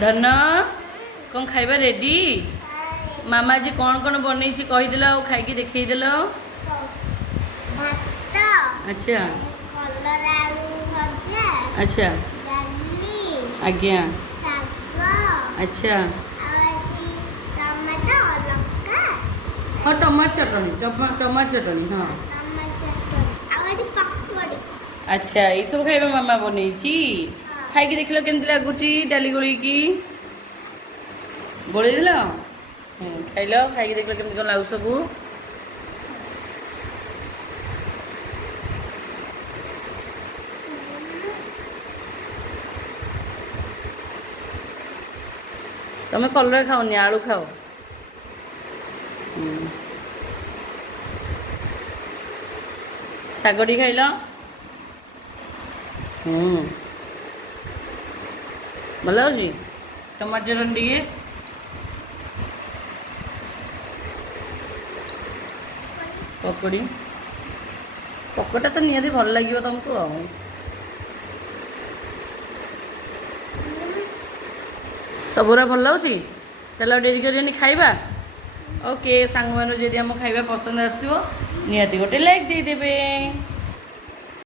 धन कौन खाइबा रेडी मामा जी कौन बनई कहीदेल आ खाई देखईदेल अच्छा अच्छा आज्ञा अच्छा हाँ टमाटर चटनी हाँ अच्छा ये सब खाइबा मामा बनई खाई देख लो केमती लगुच डाली गोल गोल खाइल खाई देख लो केमती कौन लगू सब तुम्हें कलर खाओनी आलू खाओ शागटी खाइल भल हो टमाटर टे पकड़ी पकड़ा तो निहाती भल लगे तुमको सबुरा भल लगे चलो डेरी कर खाइबा ओके सांग मान जदि आम खाइबा पसंद आसो निहाती गोटे लाइक देदेवे।